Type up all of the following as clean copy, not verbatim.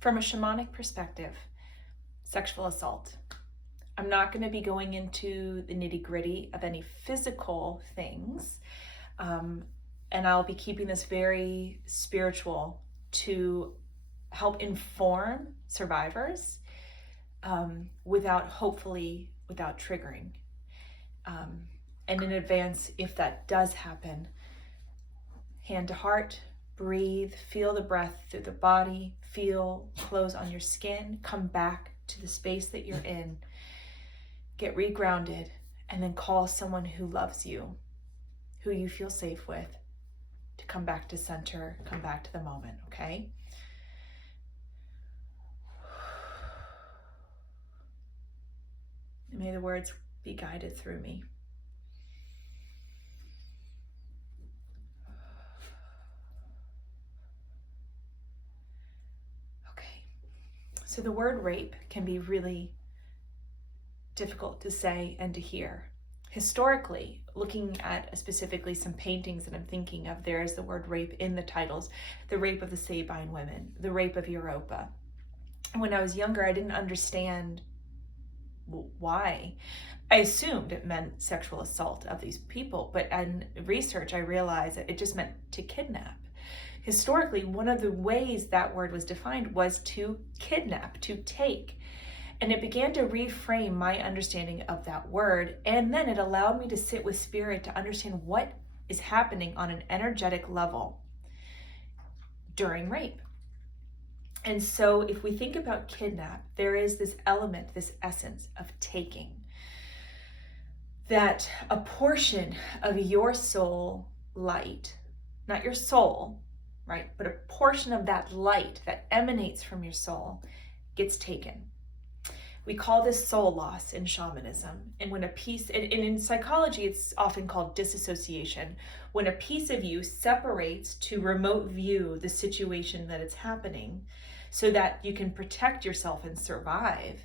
From a shamanic perspective, sexual assault. I'm not going to be going into the nitty-gritty of any physical things, and I'll be keeping this very spiritual to help inform survivors without triggering. And in advance, if that does happen, hand to heart, breathe, feel the breath through the body, feel clothes on your skin, come back to the space that you're in, get regrounded, and then call someone who loves you, who you feel safe with, to come back to center, come back to the moment, okay? May the words be guided through me. Okay, so the word rape can be really difficult to say and to hear. Historically, looking at specifically some paintings that I'm thinking of, there is the word rape in the titles. The rape of the Sabine women, the rape of Europa. When I was younger, I didn't understand why. I assumed it meant sexual assault of these people, but in research I realized that it just meant to kidnap. Historically, one of the ways that word was defined was to kidnap, to take. And it began to reframe my understanding of that word. And then it allowed me to sit with spirit to understand what is happening on an energetic level during rape. And so if we think about kidnap, there is this element, this essence of taking. That a portion of your soul light, not your soul, right? But a portion of that light that emanates from your soul gets taken. We call this soul loss in shamanism. And when a piece, and in psychology, it's often called disassociation. When a piece of you separates to remote view the situation that it's happening so that you can protect yourself and survive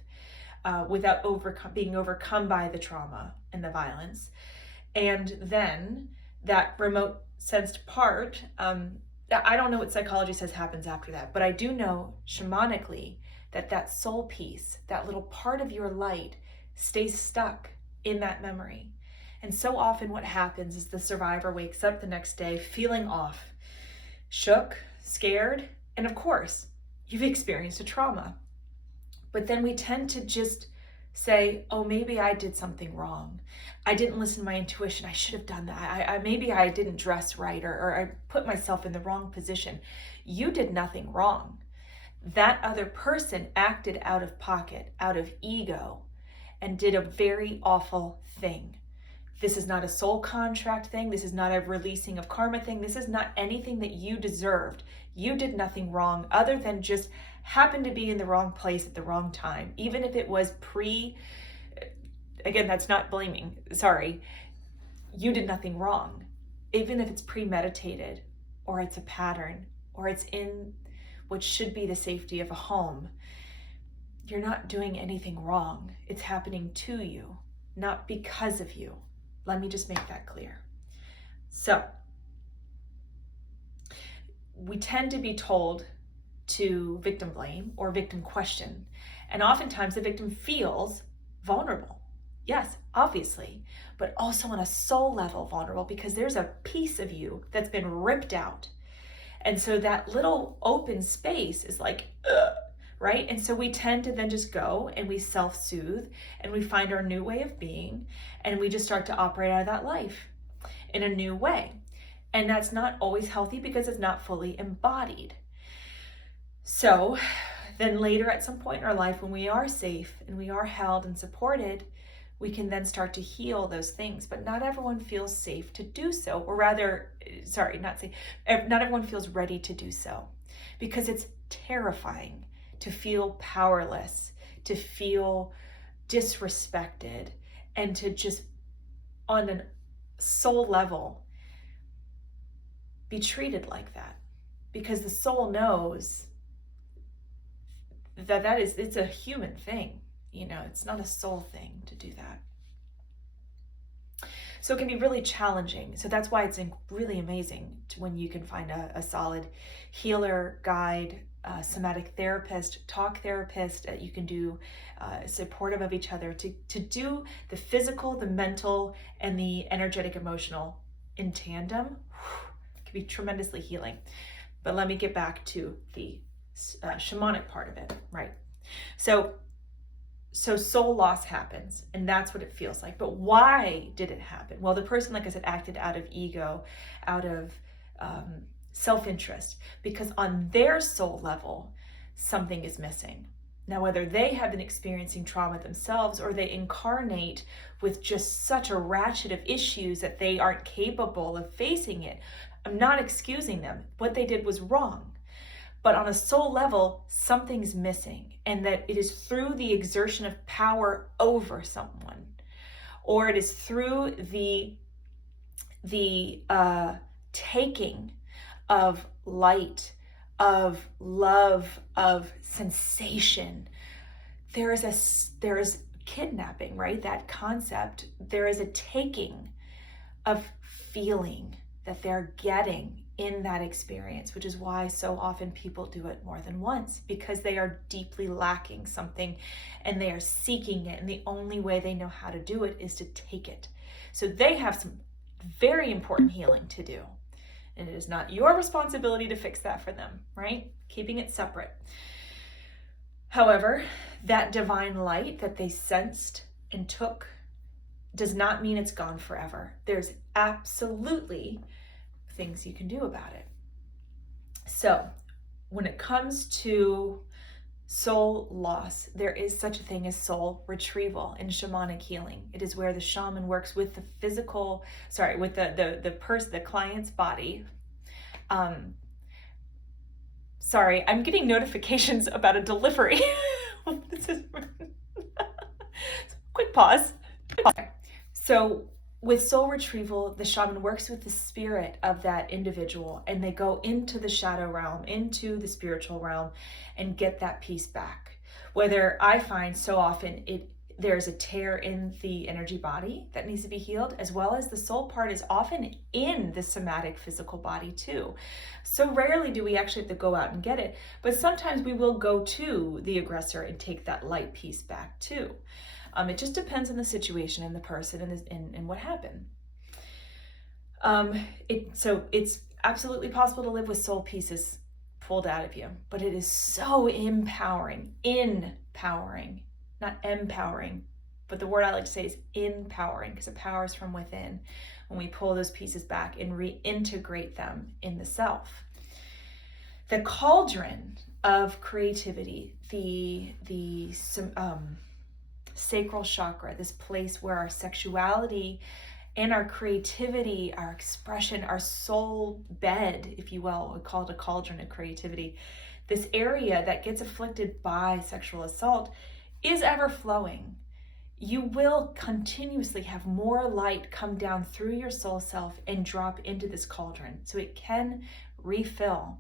without being overcome by the trauma and the violence. And then that remote sensed part, I don't know what psychology says happens after that, but I do know shamanically that soul piece, that little part of your light, stays stuck in that memory. And so often what happens is the survivor wakes up the next day feeling off, shook, scared, and of course, you've experienced a trauma. But then we tend to just say, oh, maybe I did something wrong. I didn't listen to my intuition. I should have done that. Maybe I didn't dress right, or I put myself in the wrong position. You did nothing wrong. That other person acted out of pocket, out of ego, and did a very awful thing. This is not a soul contract thing. This is not a releasing of karma thing. This is not anything that you deserved. You did nothing wrong other than just happen to be in the wrong place at the wrong time. Even if it was again, that's not blaming, sorry. You did nothing wrong. Even if it's premeditated, or it's a pattern, or it's in what should be the safety of a home, you're not doing anything wrong. It's happening to you, not because of you. Let me just make that clear. So, we tend to be told to victim blame or victim question. And oftentimes the victim feels vulnerable. Yes, obviously, but also on a soul level vulnerable because there's a piece of you that's been ripped out. And so that little open space is like, ugh, right? And so we tend to then just go and we self-soothe and we find our new way of being and we just start to operate out of that life in a new way. And that's not always healthy because it's not fully embodied. So then later at some point in our life when we are safe and we are held and supported, we can then start to heal those things. But not everyone feels safe to do so, or rather, sorry, not safe, not everyone feels ready to do so because it's terrifying to feel powerless, to feel disrespected, and to just on a soul level be treated like that, because the soul knows that it's a human thing. You know, it's not a soul thing to do that. So it can be really challenging. So that's why it's really amazing when you can find a solid healer, guide, somatic therapist, talk therapist. You can do supportive of each other to do the physical, the mental, and the energetic, emotional in tandem. It can be tremendously healing. But let me get back to the shamanic part of it, right? So soul loss happens, and that's what it feels like. But why did it happen? Well, the person, like I said, acted out of ego, out of self-interest, because on their soul level, something is missing. Now, whether they have been experiencing trauma themselves or they incarnate with just such a ratchet of issues that they aren't capable of facing it, I'm not excusing them. What they did was wrong. But on a soul level, something's missing, and that it is through the exertion of power over someone, or it is through the taking of light, of love, of sensation. There is kidnapping, right? That concept. There is a taking of feeling that they're getting in that experience, which is why so often people do it more than once, because they are deeply lacking something and they are seeking it, and the only way they know how to do it is to take it. So they have some very important healing to do, and it is not your responsibility to fix that for them, right? Keeping it separate. However, that divine light that they sensed and took does not mean it's gone forever. There's absolutely things you can do about it. So when it comes to soul loss, there is such a thing as soul retrieval in shamanic healing. It is where the shaman works with the the client's body. Sorry, I'm getting notifications about a delivery. This is quick pause. Okay. So with soul retrieval, the shaman works with the spirit of that individual, and they go into the shadow realm, into the spiritual realm, and get that piece back. Whether I find so often there's a tear in the energy body that needs to be healed, as well as the soul part is often in the somatic physical body too. So rarely do we actually have to go out and get it, but sometimes we will go to the aggressor and take that light piece back too. It just depends on the situation and the person and what happened. So it's absolutely possible to live with soul pieces pulled out of you, but it is so empowering, not empowering, but the word I like to say is empowering, because it powers from within when we pull those pieces back and reintegrate them in the self. The cauldron of creativity, the sacral chakra, this place where our sexuality and our creativity, our expression, our soul bed, if you will, we call it a cauldron of creativity. This area that gets afflicted by sexual assault is ever flowing. You will continuously have more light come down through your soul self and drop into this cauldron, so it can refill.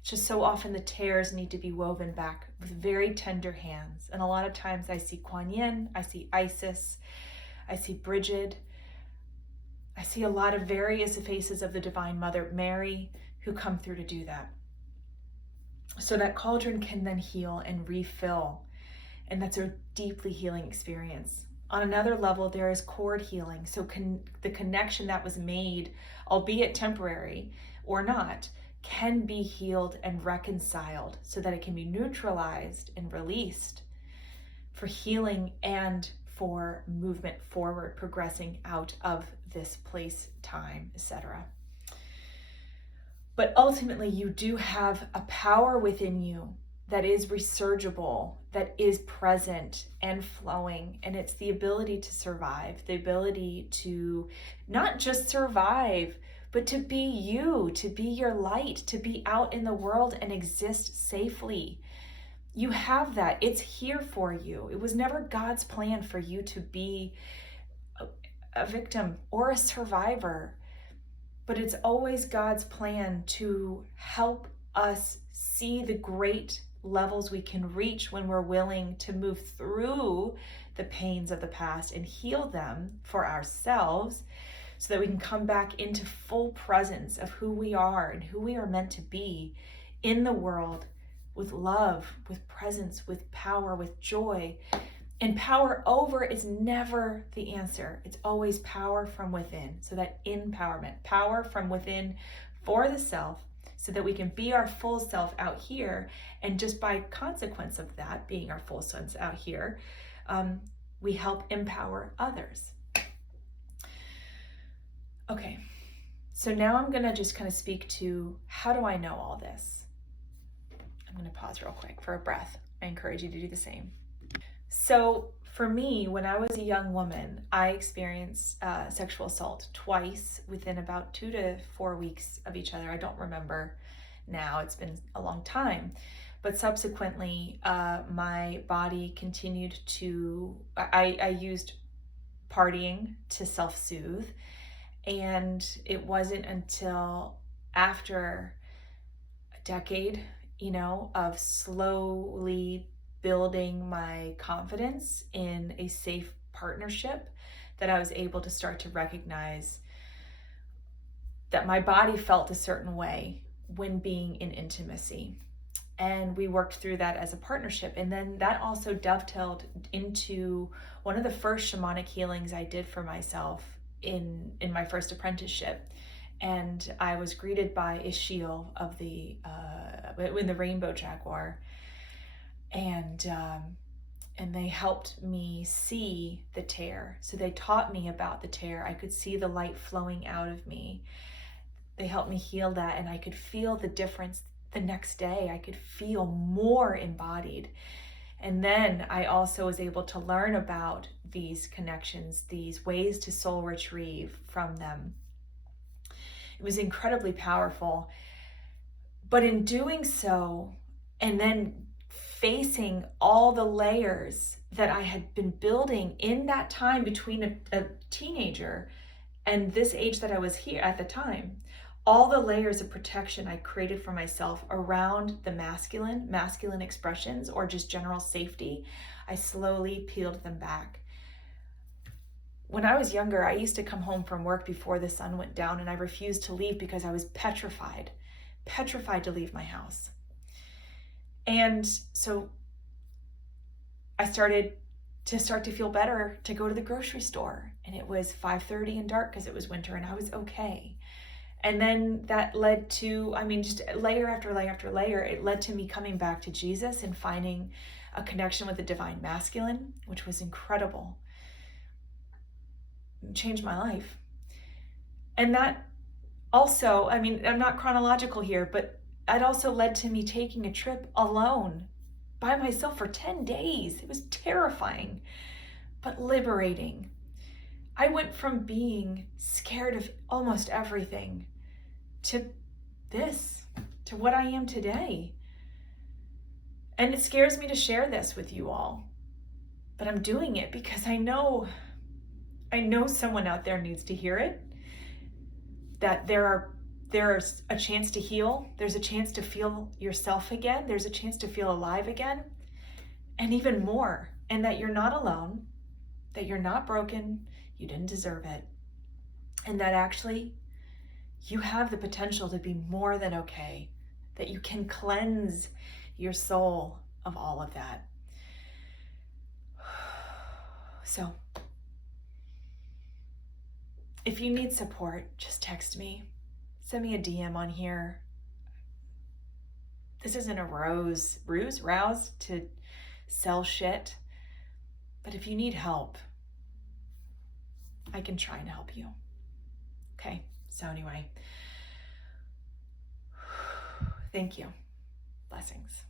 It's just so often the tears need to be woven back with very tender hands. And a lot of times I see Kuan Yin, I see Isis, I see Bridget, I see a lot of various faces of the Divine Mother Mary who come through to do that. So that cauldron can then heal and refill. And that's a deeply healing experience. On another level, there is cord healing. So the connection that was made, albeit temporary or not, can be healed and reconciled so that it can be neutralized and released for healing and for movement forward, progressing out of this place, time, etc. But ultimately, you do have a power within you that is resurgible, that is present and flowing, and it's the ability to survive, the ability to not just survive, but to be you, to be your light, to be out in the world and exist safely. You have that. It's here for you. It was never God's plan for you to be a victim or a survivor, but it's always God's plan to help us see the great levels we can reach when we're willing to move through the pains of the past and heal them for ourselves, so that we can come back into full presence of who we are and who we are meant to be in the world with love, with presence, with power, with joy. And power over is never the answer. It's always power from within. So that empowerment, power from within for the self, so that we can be our full self out here. And just by consequence of that, being our full selves out here, we help empower others. Okay, so now I'm gonna just kind of speak to, how do I know all this? I'm gonna pause real quick for a breath. I encourage you to do the same. So for me, when I was a young woman, I experienced sexual assault twice within about 2 to 4 weeks of each other. I don't remember now, it's been a long time. But subsequently, my body continued to, I used partying to self-soothe. And it wasn't until after a decade, of slowly building my confidence in a safe partnership that I was able to start to recognize that my body felt a certain way when being in intimacy. And we worked through that as a partnership. And then that also dovetailed into one of the first shamanic healings I did for myself in my first apprenticeship. And I was greeted by Ishiel of the Rainbow Jaguar. And they helped me see the tear. So they taught me about the tear. I could see the light flowing out of me. They helped me heal that, and I could feel the difference the next day. I could feel more embodied. And then I also was able to learn about these connections, these ways to soul retrieve from them. It was incredibly powerful. But in doing so, and then facing all the layers that I had been building in that time between a teenager and this age that I was here at the time, all the layers of protection I created for myself around the masculine expressions, or just general safety, I slowly peeled them back. When I was younger, I used to come home from work before the sun went down, and I refused to leave because I was petrified to leave my house. And so I started to feel better to go to the grocery store, and it was 5:30 and dark because it was winter, and I was okay. And then that led to, just layer after layer after layer, it led to me coming back to Jesus and finding a connection with the divine masculine, which was incredible. It changed my life. And that also, I'm not chronological here, but it also led to me taking a trip alone by myself for 10 days. It was terrifying, but liberating. I went from being scared of almost everything to what I am today. And it scares me to share this with you all, but I'm doing it because I know someone out there needs to hear it, that there's a chance to heal, there's a chance to feel yourself again, there's a chance to feel alive again, and even more, and that you're not alone, that you're not broken, you didn't deserve it, and that actually you have the potential to be more than okay, that you can cleanse your soul of all of that. So if you need support, just text me, send me a DM on here. This isn't a rouse to sell shit, but if you need help, I can try and help you. Okay, so anyway, thank you. Blessings.